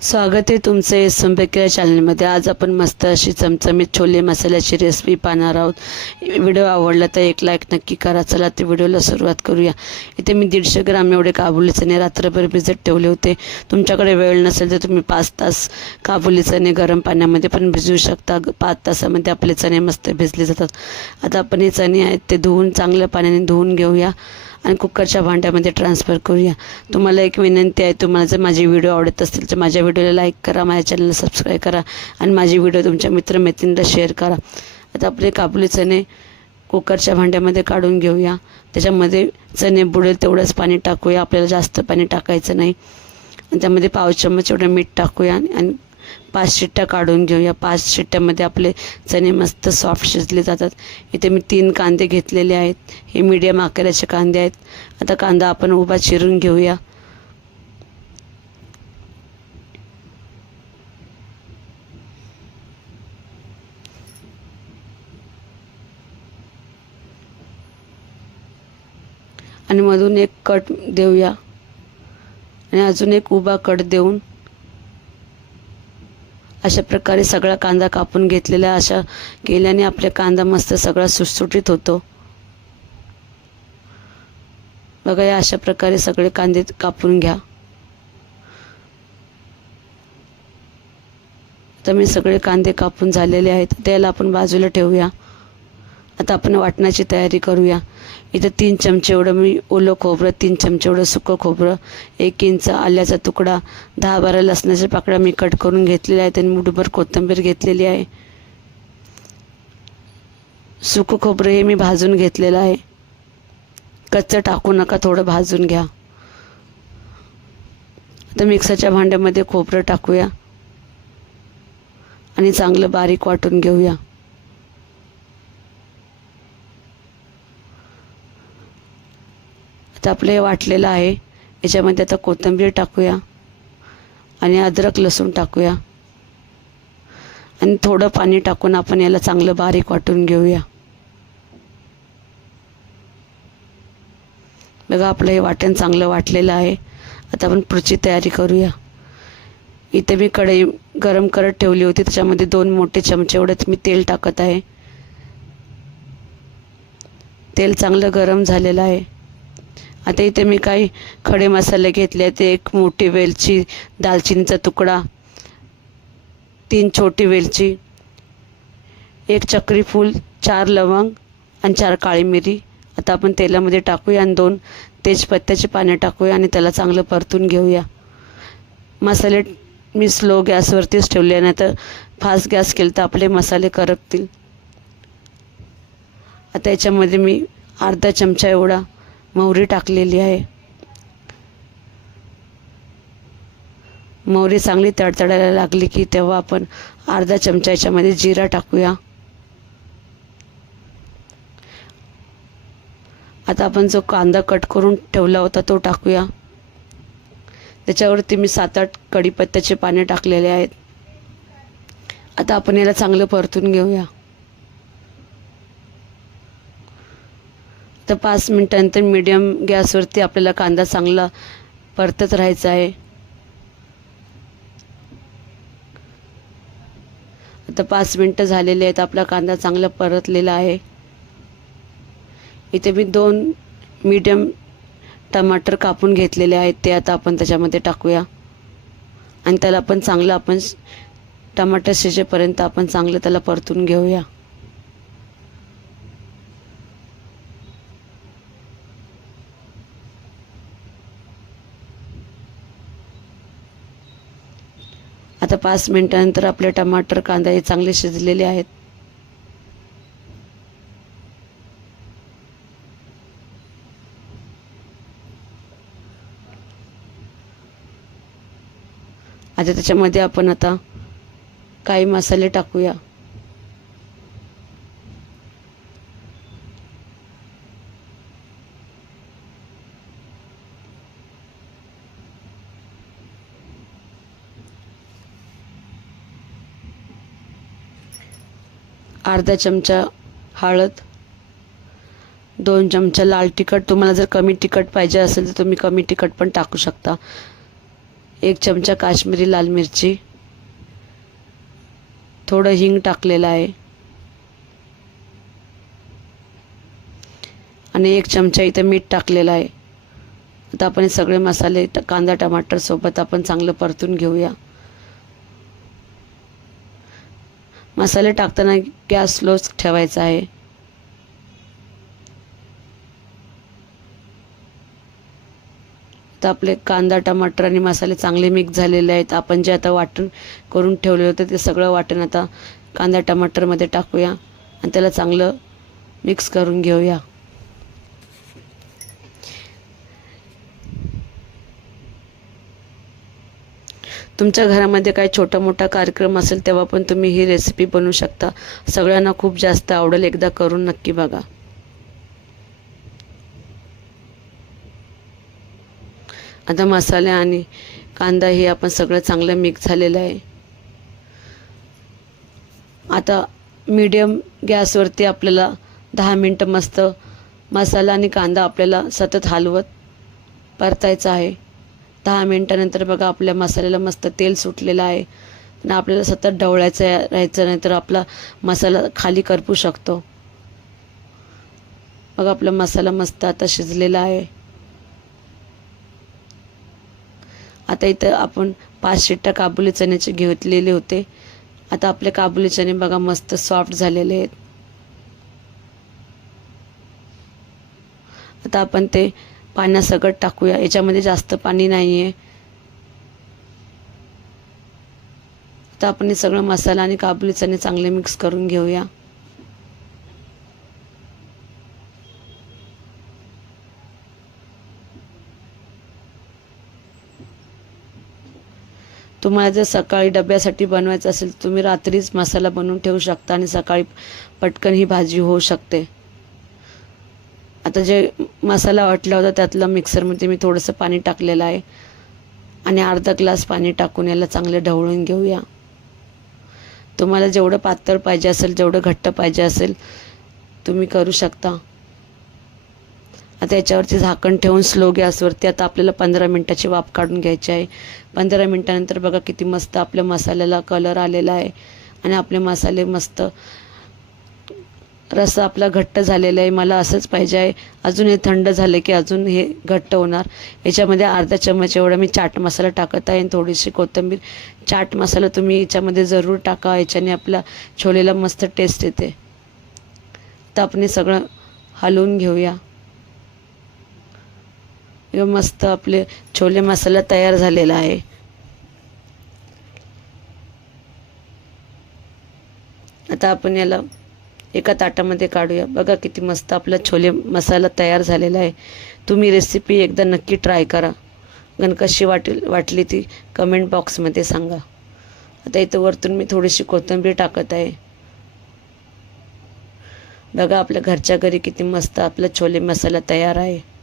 स्वागत आहे तुमचं एस संपेकर चॅनलमध्ये आज आपण मस्त अशी चमचमीत छोले मसाल्याची रेसिपी पाहणार आहोत. व्हिडिओ आवडला तर एक लाईक नक्की करा. चला ते व्हिडिओला सुरुवात करूया. इथे मी दीडशे ग्राम एवढे काबुली चणे रात्रभर भिजत ठेवले होते. तुमच्याकडे वेळ नसेल तर तुम्ही पाच तास काबुली चणे गरम पाण्यामध्ये पण भिजवू शकता. पाच तासामध्ये आपले चणे मस्त भिजले जातात. आता आपण हे चणे आहेत ते धुवून चांगल्या पाण्याने धुवून घेऊया. आणि कुकरच्या भांड्यामध्ये ट्रान्सफर करूया. तुम्हाला एक विनंती आहे तुम्हाला जर माझे व्हिडिओ आवडत असतील तर माझ्या व्हिडिओला लाईक करा माझ्या चॅनलला सबस्क्राईब करा आणि माझे व्हिडिओ तुमच्या मित्रमैत्रिणीला शेअर करा. आता आपले काबुली चणे कुकरच्या भांड्यामध्ये काढून घेऊया. त्याच्यामध्ये चणे बुडेल तेवढंच पाणी टाकूया. आपल्याला जास्त पाणी टाकायचं नाही. आणि त्यामध्ये पाव चम्मच एवढं मीठ टाकूया आणि पाच शिट्ट्या काढून घेऊया. पाच शिट्ट्यामध्ये आपले चणे मस्त सॉफ्ट शिजले जातात. इथे मी तीन कांदे घेतलेले आहेत. हे मीडियम आकाराचे कांदे आहेत. आता कांदा आपण उभा चिरून घेऊया. आणि मधून एक कट देऊया. आणि अजून एक उभा कट देऊन अशा प्रकारे सगळा कांदा कापून घेतलेला अशा केल्याने आपल्या कांदा मस्त सगळा सुटसुटीत होतो. बघा या अशा प्रकारे सगळे कांदे कापून घ्या. तर मी सगळे कांदे कापून झालेले आहेत. त्याला आपण बाजूला ठेवूया. आता आपण वाटणाची तयारी करूया. इथं तीन चमचे एवढं मी ओलं खोबरं तीन चमचे एवढं सुकं खोबरं एक इंच आल्याचा तुकडा दहा बारा लसणाच्या पाकळ्या मी कट करून घेतलेल्या आहेत आणि मुठभर कोथिंबीर घेतलेली आहे. सुकं खोबरं हे मी भाजून घेतलेलं आहे. कच्चं टाकू नका थोडं भाजून घ्या. आता मिक्सरच्या भांड्यामध्ये खोबरं टाकूया. आणि चांगलं बारीक वाटून घेऊया. आता आपलं हे वाटलेलं आहे. याच्यामध्ये आता कोथिंबीर टाकूया. आणि अद्रक लसूण टाकूया. आणि थोडं पाणी टाकून आपण याला चांगलं बारीक वाटून घेऊया. बघा आपलं हे वाटण चांगलं वाटलेलं आहे. आता आपण पुढची तयारी करूया. इथे मी कढई गरम करत ठेवली होती. त्याच्यामध्ये दोन मोठे चमचे एवढंच मी तेल टाकत आहे. तेल चांगलं गरम झालेलं आहे. आता इथे मी काही खडे मसाले घेतले आहेत. एक मोठी वेलची दालचिनीचा तुकडा तीन छोटी वेलची एक चक्री फूल चार लवंग आणि चार काळी मिरी. आता आपण तेलामध्ये टाकूया आणि दोन तेजपत्त्याची पाने टाकूया आणि त्याला चांगलं परतून घेऊया. मसाले मी स्लो गॅसवरतीच ठेवले नाही तर फास्ट गॅस केलं तर आपले मसाले करपतील. आता याच्यामध्ये मी अर्धा चमचा एवढा मोहरी टाकलेली आहे. मोहरी चांगली तडतडायला लागली की तेव्हा आपण अर्धा चमचा याच्यामध्ये जिरा टाकूया. आता आपण जो कांदा कट करून ठेवला होता तो टाकूया. त्याच्यावरती मी सात आठ कढीपत्त्याचे पाने टाकलेले आहेत. आता आपण याला चांगलं परतून घेऊया. तर पाच मिनटानंतर मीडियम गॅसवरती आपल्याला कांदा चांगला परतत राहायचा आहे. आता पाच मिनटं झालेले आहेत आपला कांदा चांगला परतलेला आहे. इथे मी दोन मीडियम टमाटर कापून घेतलेले आहेत ते आता आपण त्याच्यामध्ये टाकूया. आणि त्याला पण चांगलं आपण टमाटर शिजेपर्यंत आपण चांगलं त्याला परतून घेऊया. आता पाच मिनटानंतर आपले टमाटर कांदा हे चांगले शिजलेले आहेत. आता त्याच्यामध्ये आपण आता काही मसाले टाकूया. अर्धा चमचा हळद दोन चमचा लाल तिखट. तुम्हाला जर कमी तिखट पाहिजे असेल तर तुम्ही कमी तिखट पण टाकू शकता. एक चमचा काश्मीरी लाल मिरची. थोडं हिंग टाकलेलं आहे. आणि एक चमचा इथं मीठ टाकलेलं आहे. आता आपण हे सगळे मसाले कांदा टमाटरसोबत आपण चांगलं परतून घेऊया. मसाले टाकताना गॅस स्लोच ठेवायचा आहे. तर आपले कांदा टमाटर आणि मसाले चांगले मिक्स झालेले आहेत. आपण जे आता वाटण करून ठेवले होते ते सगळं वाटण आता कांदा टमाटरमध्ये टाकूया आणि त्याला चांगलं मिक्स करून घेऊया. तुमच्या घरामध्ये काय छोटा मोठा कार्यक्रम असेल तेव्हा पण तुम्ही ही रेसिपी बनवू शकता. सगळ्यांना खूप जास्त आवडेल एकदा करून नक्की बघा. आता मसाले आणि कांदा हे आपण सगळं चांगलं मिक्स झालेलं आहे. आता मीडियम गॅसवरती आपल्याला दहा मिनटं मस्त मसाला आणि कांदा आपल्याला सतत हलवत परतायचा आहे. दहा मिनटानंतर बघा आपल्या मसाल्याला मस्त तेल सुटलेलं आहे. आणि आपल्याला सतत ढवळायचं राहायचं नाही तर आपला मसाला खाली करपू शकतो. बघा आपला मसाला मस्त आता शिजलेला आहे. आता इथं आपण पाच शिट्ट्या काबुली चण्याचे घेतलेले होते. आता आपले काबुली चणे बघा मस्त सॉफ्ट झालेले आहेत. आता आपण ते पाण्यासकट टाकूया. याच्यामध्ये जास्त पाणी नाही आहे आता आपण हे सगळं मसाला आणि काबुली चणे चांगले मिक्स करून घेऊया. तुम्हाला जर सकाळी डब्यासाठी बनवायचं असेल तर तुम्ही रात्रीच मसाला बनवून ठेवू शकता आणि सकाळी पटकन ही भाजी होऊ शकते. आता जे मसाला वाटला होता त्यातलं मिक्सरमध्ये मी थोडंसं पाणी टाकलेलं आहे. आणि अर्धा ग्लास पाणी टाकून याला चांगलं ढवळून घेऊया. तुम्हाला जेवढं पातळ पाहिजे असेल जेवढं घट्ट पाहिजे असेल तुम्ही करू शकता. आता याच्यावरती झाकण ठेवून स्लो गॅसवरती आता आपल्याला पंधरा मिनटाची वाफ काढून घ्यायची आहे. पंधरा मिनटानंतर बघा किती मस्त आपल्या मसाल्याला कलर आलेला आहे. आणि आपले मसाले मस्त रस्सा आपला घट्ट झालेला आहे. मला असंच पाहिजे आहे. अजून हे थंड झालं की अजून हे घट्ट होणार. याच्यामध्ये अर्धा चम्मच एवढा मी चाट मसाला टाकत आहे आणि थोडीशी कोथिंबीर. चाट मसाला तुम्ही याच्यामध्ये जरूर टाका. याच्याने आपल्या छोलेला मस्त टेस्ट येते. तर आपण सगळं हलवून घेऊया. हे मस्त आपले छोले मसाला तयार झालेला आहे. आता आपण याला एका ताटामध्ये काढूया. बघा किती मस्त आपला छोले मसाला तयार झालेला आहे. तुम्ही रेसिपी एकदा नक्की ट्राय करा. गण कशी वाटेल वाटली ती कमेंट बॉक्समध्ये सांगा. आता इथं वरतून मी थोडीशी कोथिंबीर टाकत आहे. बघा आपल्या घरच्या घरी किती मस्त आपला छोले मसाला तयार आहे.